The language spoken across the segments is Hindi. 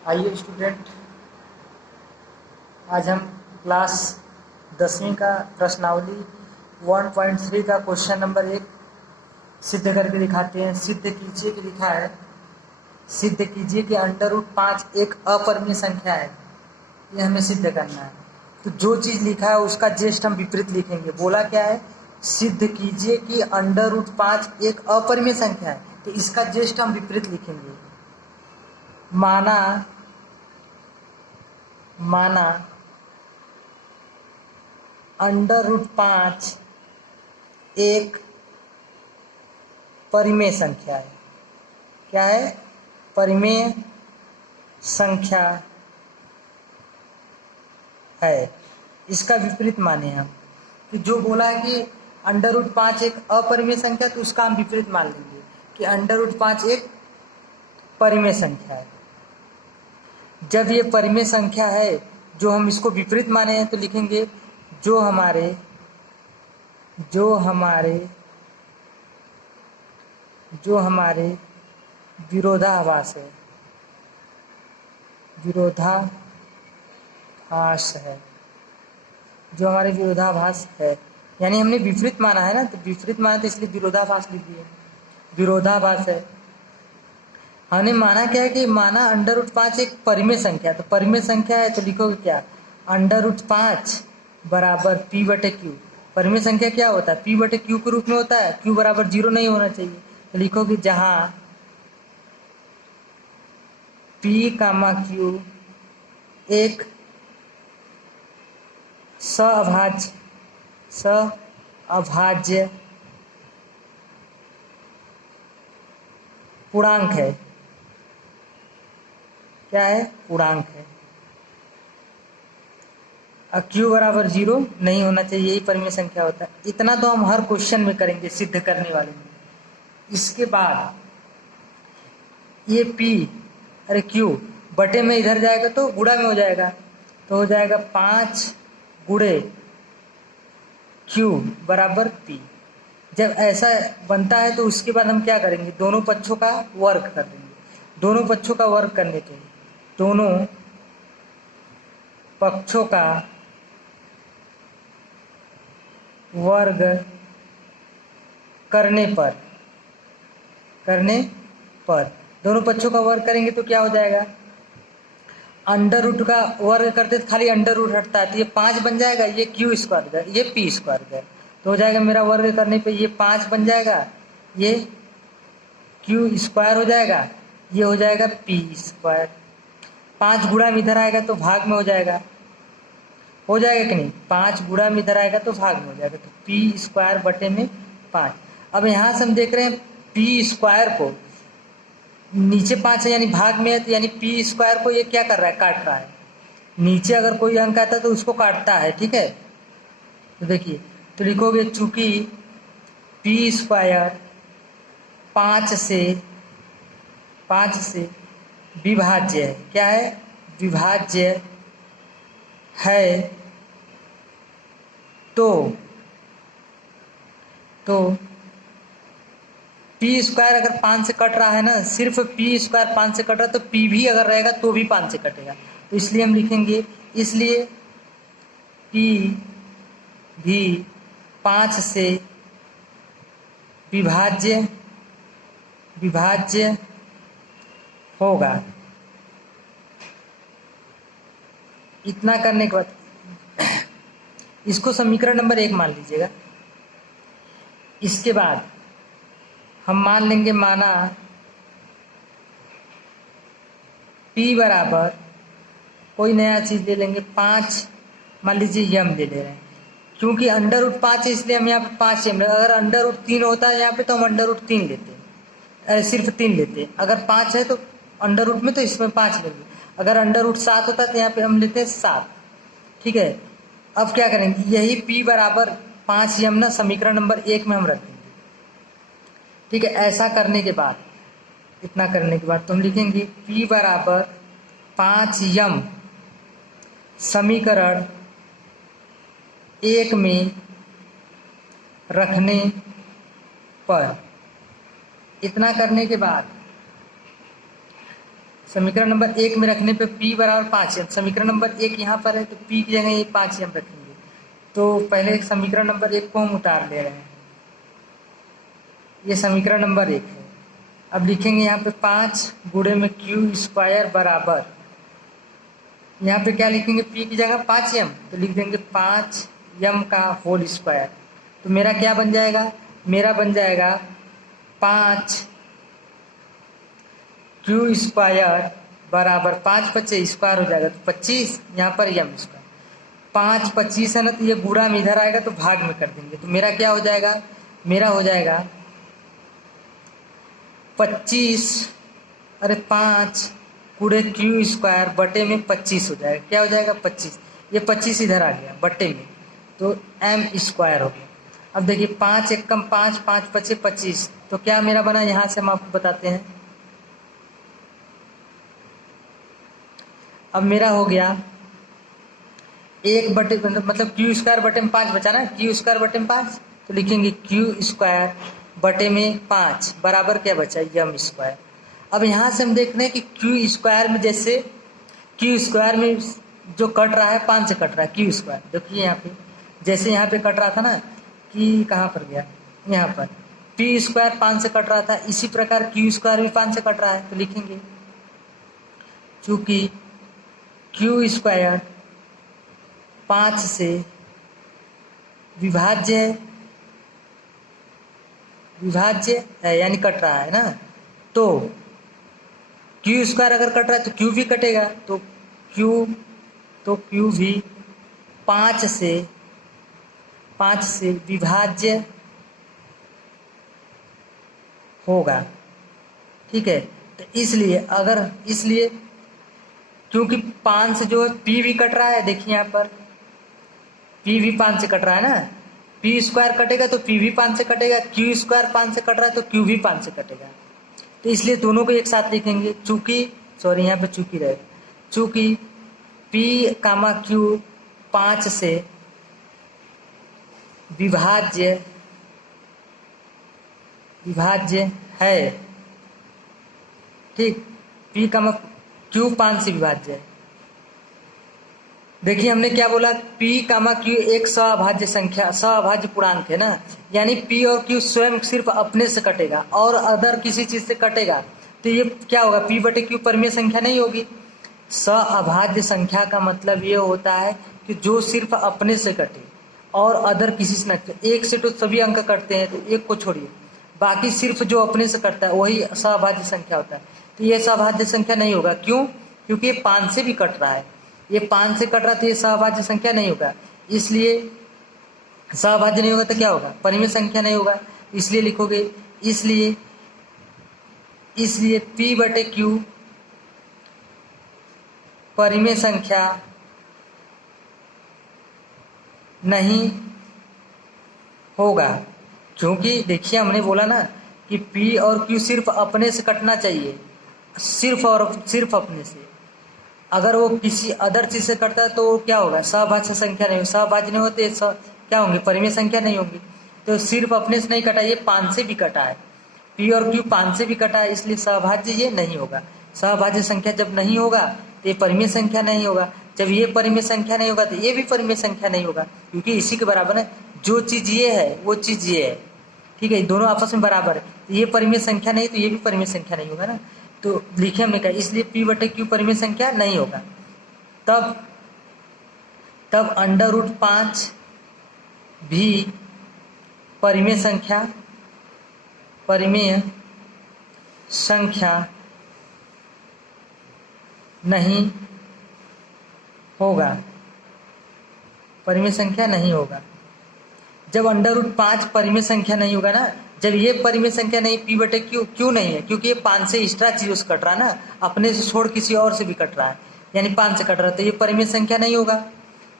आइए स्टूडेंट, आज हम क्लास 10वीं का प्रश्नावली 1.3 का क्वेश्चन नंबर 1 सिद्ध करके दिखाते हैं। सिद्ध कीजिए कि लिखा है, सिद्ध कीजिए कि √5 एक अपरिमेय संख्या है। ये हमें सिद्ध करना है। तो जो चीज़ लिखा है उसका जस्ट हम विपरीत लिखेंगे। बोला क्या है, सिद्ध कीजिए कि √5 एक अपरिमेय संख्या है, तो इसका जस्ट हम विपरीत लिखेंगे। माना √5 एक परिमेय संख्या है। क्या है? परिमेय संख्या है। इसका विपरीत माने हम कि जो बोला है कि √5 एक अपरिमेय संख्या, तो उसका हम विपरीत मान लेंगे कि √5 एक परिमेय संख्या है। जब ये परिमेय संख्या है, जो हम इसको विपरीत माने हैं, तो लिखेंगे जो हमारे विरोधाभास है, जो हमारे विरोधाभास है। यानी हमने विपरीत माना है ना, तो विपरीत माना तो इसलिए विरोधाभास लिख दिए। विरोधाभास है। हमने माना क्या है कि माना √5 एक परिमेय संख्या, तो परिमेय संख्या है तो लिखोगे क्या, √5 बराबर P/Q। परिमेय संख्या क्या होता है? P/Q के रूप में होता है। Q बराबर 0 नहीं होना चाहिए, तो लिखोगे जहां P, Q एक अभाज्य पूर्णांक है। क्या है? पूर्णांक है। अब Q बराबर 0 नहीं होना चाहिए, यही परिमेय संख्या होता है। इतना तो हम हर क्वेश्चन में करेंगे, सिद्ध करने वाले में। इसके बाद ये P अरे Q बटे में इधर जाएगा तो गुणा में हो जाएगा, तो हो जाएगा 5 गुणे Q बराबर P। जब ऐसा बनता है तो उसके बाद हम क्या करेंगे, दोनों पक्षों का वर्ग कर देंगे। दोनों पक्षों का वर्ग करने पे, दोनों पक्षों का वर्ग करने पर दोनों पक्षों का वर्ग करेंगे तो क्या हो जाएगा, अंडर रूट का वर्ग करते तो खाली अंडर रूट हटता है, तो ये 5 बन जाएगा, ये Q², ये P², तो हो जाएगा मेरा वर्ग करने पे ये 5 बन जाएगा, ये Q² हो जाएगा, ये हो जाएगा P²। 5 गुणा में इधर आएगा तो भाग में हो जाएगा कि नहीं? 5 गुणा में इधर आएगा तो भाग में हो जाएगा, तो P² बटे में 5। अब यहाँ से हम देख रहे हैं P² को, नीचे 5 है यानी भाग में है, तो यानी P² को ये क्या कर रहा है, काट रहा है। नीचे अगर कोई अंक आता है तो उसको काटता है, ठीक है। तो देखिए, तो लिखोगे चूंकि P² 5 से विभाज्य है। क्या है? विभाज्य है, तो P² अगर 5 से कट रहा है ना, सिर्फ P² 5 से कट रहा है, तो P भी अगर रहेगा तो भी 5 से कटेगा, तो इसलिए हम लिखेंगे, इसलिए P भी 5 से विभाज्य होगा। इतना करने के बाद इसको समीकरण नंबर 1 मान लीजिएगा। इसके बाद हम मान लेंगे, माना P बराबर कोई नया चीज ले लेंगे, 5 मान लीजिए यम ले ले रहे हैं, क्योंकि √5 है इसलिए हम यहाँ पे 5 यम। अगर √3 होता है यहाँ पे तो हम √3 लेते, सिर्फ 3 लेते। अगर 5 है तो अंडर रूट में, तो इसमें 5 लेंगे। अगर √7 होता है तो यहाँ पे हम लेते हैं 7, ठीक है। अब क्या करेंगे, यही P बराबर 5 यम ना समीकरण नंबर 1 में हम रख देंगे, ठीक है। ऐसा करने के बाद, इतना करने के बाद तो हम लिखेंगे P बराबर 5 यम समीकरण 1 में रखने पर, इतना करने के बाद समीकरण नंबर 1 में रखने पे p बराबर 5m, समीकरण नंबर 1 यहाँ पर है तो p की जगह ये 5m रखेंगे। तो पहले समीकरण नंबर 1 को हम उतार ले रहे हैं, ये समीकरण नंबर 1 है। अब लिखेंगे यहाँ पे 5 गुणे में क्यू स्क्वायर बराबर, यहाँ पे क्या लिखेंगे, p की जगह 5m तो लिख देंगे 5m का होल स्क्वायर। तो मेरा क्या बन जाएगा, मेरा बन जाएगा 5 क्यू स्क्वायर बराबर 5 बच्चे स्क्वायर हो जाएगा तो 25, यहाँ पर m स्क्वायर 5 25 है ना, तो ये गुणा में इधर आएगा तो भाग में कर देंगे। तो मेरा क्या हो जाएगा, मेरा हो जाएगा 25, अरे 5 गुणे क्यू स्क्वायर बटे में 25 हो जाएगा, क्या हो जाएगा 25, ये 25 इधर आ गया बटे में तो m स्क्वायर हो गया। अब देखिए 5 एक कम 5, 5 पचे 25, तो क्या मेरा बना, यहाँ से हम आपको बताते हैं। अब मेरा हो गया 1 बटे मतलब क्यू स्क्वायर बटे में 5 बचा ना, क्यू स्क्वायर बटे में 5 तो लिखेंगे क्यू स्क्वायर बटे में 5 बराबर क्या बचा, यम स्क्वायर। अब यहाँ से हम देख रहे हैं कि क्यू स्क्वायर में, जैसे क्यू स्क्वायर में जो कट रहा है 5 से कट रहा है क्यू स्क्वायर, देखिए यहाँ पे जैसे यहाँ पे कट रहा था ना कि कहाँ पर गया, यहाँ पर पी स्क्वायर 5 से कट रहा था, इसी प्रकार क्यू स्क्वायर भी 5 से कट रहा है। तो लिखेंगे चूंकि क्यू स्क्वायर 5 से विभाज्य है यानी कट रहा है ना, तो क्यू स्क्वायर अगर कट रहा है तो क्यू भी कटेगा, तो क्यू भी 5 से विभाज्य होगा, ठीक है। तो इसलिए क्योंकि 5 से जो है पी भी कट रहा है, देखिए यहाँ पर पी भी 5 से कट रहा है ना, पी स्क्वायर कटेगा तो पी भी 5 से कटेगा, क्यू स्क्वायर 5 से कट रहा है तो क्यू भी 5 से कटेगा। तो इसलिए दोनों को एक साथ लिखेंगे, यहाँ पे चूंकि रहेगा, चूंकि पी कामा क्यू 5 से विभाज्य है, ठीक, पी कामा क्यू 5 से विभाज्य है। देखिए हमने क्या बोला, P कामा Q एक सअभाज्य पूर्णांक है ना, यानी P और Q स्वयं सिर्फ अपने से कटेगा और अदर किसी चीज से कटेगा, तो ये क्या होगा, P बटे Q परिमेय संख्या नहीं होगी। सअभाज्य संख्या का मतलब ये होता है कि जो सिर्फ अपने से कटे और अदर किसी से न कटे। एक से तो सभी अंक कटते हैं, तो एक को छोड़िए, बाकी सिर्फ जो अपने से कटता है वही सअभाज्य संख्या होता है। तो ये सअभाज्य संख्या नहीं होगा, क्यों, क्योंकि ये 5 से भी कट रहा है, ये 5 से कट रहा तो ये सअभाज्य संख्या नहीं होगा, इसलिए सअभाज्य नहीं होगा तो क्या होगा, परिमेय संख्या नहीं होगा। इसलिए लिखोगे, इसलिए P बटे Q परिमेय संख्या नहीं होगा, क्योंकि देखिए हमने बोला ना कि P और Q सिर्फ अपने से कटना चाहिए, सिर्फ अपने से। अगर वो किसी अदर चीज से कटता है तो क्या होगा, सअभाज्य संख्या नहीं होगी, सअभाज्य नहीं होते क्या होंगे, परिमेय संख्या नहीं होंगी। तो सिर्फ अपने से नहीं कटा, ये 5 से भी कटा है, P और Q 5 से भी कटा है, इसलिए सअभाज्य ये नहीं होगा। सअभाज्य संख्या जब नहीं होगा तो ये परिमेय संख्या नहीं होगा, जब ये परिमेय संख्या नहीं होगा तो ये भी परिमेय संख्या नहीं होगा, क्योंकि इसी के बराबर है, जो चीज ये है वो चीज ये है, ठीक है, दोनों आपस में बराबर है। तो ये परिमेय संख्या नहीं तो ये भी परिमेय संख्या नहीं होगा ना, तो लिखे हमने कहा, इसलिए P बटे Q परिमेय संख्या नहीं होगा। तब √5 भी परिमेय संख्या नहीं होगा, परिमेय संख्या नहीं होगा। जब √5 परिमेय संख्या नहीं होगा ना, जब ये परिमेय संख्या नहीं, P बटे Q क्यों नहीं है, क्योंकि ये 5 से एक्स्ट्रा चीजों से कट रहा है ना, अपने से छोड़ किसी और से भी कट रहा है, यानी 5 से कट रहा है, तो ये परिमेय संख्या नहीं होगा,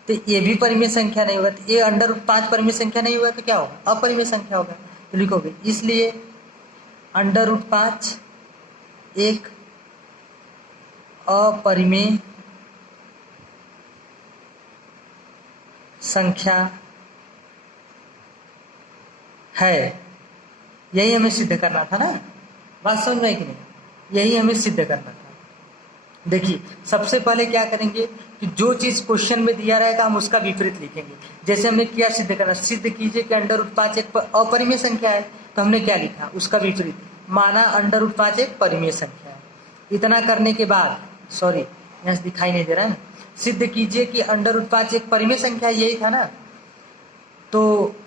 तो ये भी परिमेय संख्या नहीं होगा। तो ये √5 परिमेय संख्या नहीं होगा तो क्या होगा, अपरिमेय संख्या होगा। तो लिखोगे, इसलिए √5 एक अपरिमेय संख्या है। यही हमें सिद्ध करना था ना, बात समझ में आई कि नहीं, यही हमें सिद्ध करना था। देखिए सबसे पहले क्या करेंगे कि जो चीज क्वेश्चन में दिया रहेगा हम उसका विपरीत लिखेंगे। जैसे हमने क्या सिद्ध करना, सिद्ध कीजिए कि अंडर रूट 5 एक अपरिमेय संख्या है, तो हमने क्या लिखा उसका विपरीत, माना अंडर रूट 5 एक परिमेय संख्या है। इतना करने के बाद, सॉरी यहाँ से दिखाई नहीं दे रहा है ना, सिद्ध कीजिए कि अंडर रूट 5 एक परिमेय संख्या, यही था ना। तो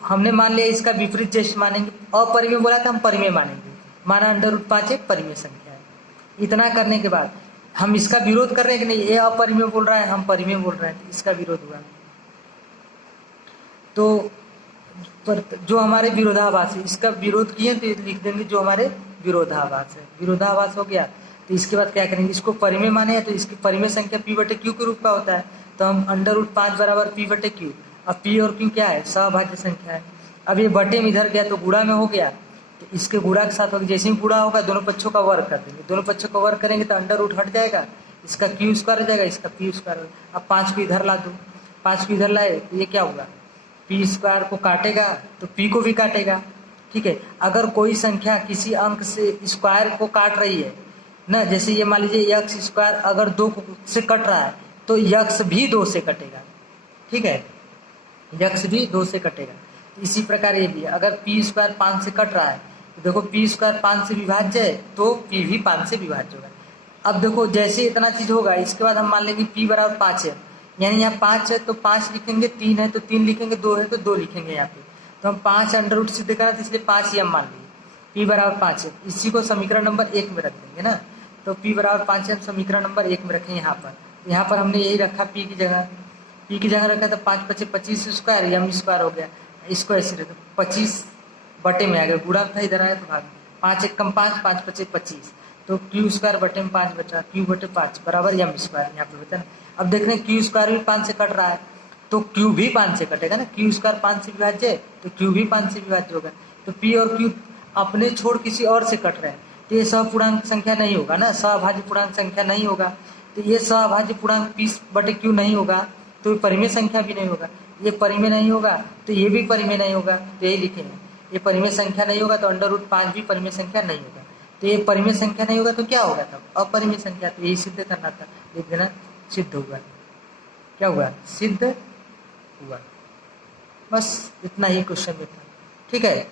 हमने मान लिया इसका विपरीत जैसे मानेंगे, अपरिमेय बोला था हम परिमेय मानेंगे, माना अंडर रूट 5 एक परिमेय संख्या है। इतना करने के बाद हम इसका विरोध कर रहे हैं कि नहीं, ये अपरिमेय बोल रहा है हम परिमेय बोल रहे हैं, तो इसका विरोध हुआ। तो जो हमारे विरोधाभास है इसका विरोध किए तो लिख देंगे जो हमारे विरोधाभास है। विरोधाभास हो गया तो इसके बाद क्या करेंगे, इसको परिमेय माने तो इसकी परिमेय संख्या पी बटे क्यू के रूप का होता है, तो हम अंडर रूट 5 बराबर पी बटे क्यू। अब पी और क्यू क्या है, सहभाज्य संख्या है। अब ये बटे में इधर गया तो गुणा में हो गया, तो इसके गुणा के साथ होगा, जैसे ही गुणा होगा दोनों पक्षों का वर्ग कर देंगे, दोनों पक्षों का वर्ग करेंगे तो अंडर रूट हट जाएगा, इसका क्यू स्क्वायर हो जाएगा, इसका पी स्क्वायर। अब 5 को इधर ला दो, 5 को इधर लाए तो ये क्या होगा, पी स्क्वायर को काटेगा तो पी को भी काटेगा। ठीक है, अगर कोई संख्या किसी अंक से स्क्वायर को काट रही है ना, जैसे ये मान लीजिए यक्स स्क्वायर अगर 2 से कट रहा है तो यक्स भी 2 से कटेगा। ठीक है, यक्स भी 2 से कटेगा। तो इसी प्रकार ये भी है, अगर पी स्क्वायर 5 से कट रहा है तो देखो पी स्क्वायर 5 से विभाज्य है तो पी भी 5 से विभाज्य होगा। अब देखो जैसे इतना चीज होगा इसके बाद हम मान लेंगे पी बराबर 5 है, यानी यहाँ 5 है तो 5 लिखेंगे, 3 है तो 3 लिखेंगे, 2 है तो 2 लिखेंगे यहाँ पे। तो हम 5 अंडर रूट सिद्ध करा तो इसलिए 5 ही हम मान लिए, पी बराबर 5 है। इसी को समीकरण नंबर 1 में रख देंगे ना, तो पी बराबर 5 है, हम समीकरण नंबर 1 में रखें। यहाँ पर हमने यही रखा, पी की जगह रखा तो 5 × 25 स्क्वायर एम स्क्वायर हो गया। इसको ऐसे रखो 25 बटे में आ गया, गुणा था इधर आया तो भाग 5 × 1 = 5, 5 × 5 = 25, तो क्यू स्क्वायर बटे में 5 बचा, क्यू बटे 5 बराबर एम स्क्वायर यहाँ पे बचा ना। अब देख रहे हैं क्यू स्क्वायर भी 5 से कट रहा है तो क्यू भी 5 से कटेगा ना, क्यू स्क्वायर 5 से विभाज्य है तो क्यू भी 5 से विभाज्य होगा। तो पी और क्यू अपने छोड़ किसी और से कट रहे हैं तो ये सहपूर्णांक संख्या नहीं होगा ना, सहभाज्य पूर्णांक संख्या नहीं होगा। तो ये सहभाज्य पूर्णांक पी बटे क्यू नहीं होगा तो परिमेय संख्या भी नहीं होगा, ये परिमेय नहीं होगा तो ये भी परिमेय नहीं होगा, तो यही लिखेंगे। ये परिमेय संख्या नहीं होगा तो अंडर रूट 5 भी परिमेय संख्या नहीं होगा। तो ये परिमेय संख्या नहीं होगा तो क्या होगा तब, अपरिमेय संख्या। तो यही सिद्ध करना था, लिख देना सिद्ध हुआ। क्या हुआ, सिद्ध हुआ। बस इतना ही क्वेश्चन में था। ठीक है।